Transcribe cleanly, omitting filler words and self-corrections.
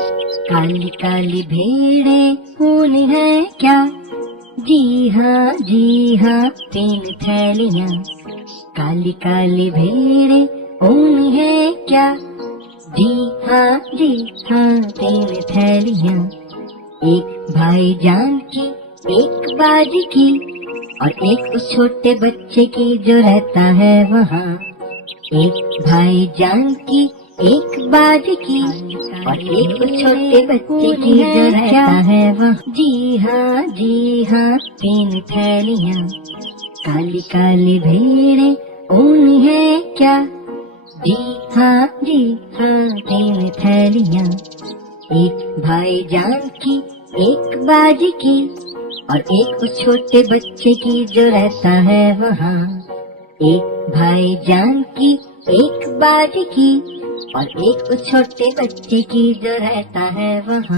काली काली भेड़े ऊन है क्या? जी हाँ 3 थैलियाँ। काली काली भेड़े ऊन है क्या? जी हाँ 3 थैलियाँ। एक भाईजान की, एक बाजी की, और एक उस छोटे बच्चे की जो रहता है वहाँ। एक भाईजान की, एक बाजी की, और एक उस छोटे बच्चे की जो रहता है वहाँ। जी हाँ 3 थैलियाँ। काली काली भेड़े ऊन है क्या? जी हाँ 3 थैलियाँ। एक भाईजान की, एक बाजी की, और एक उस छोटे बच्चे की जो रहता है वहाँ। एक भाईजान की, एक बाजी की, और एक उस छोटे बच्चे की जो रहता है वहाँ।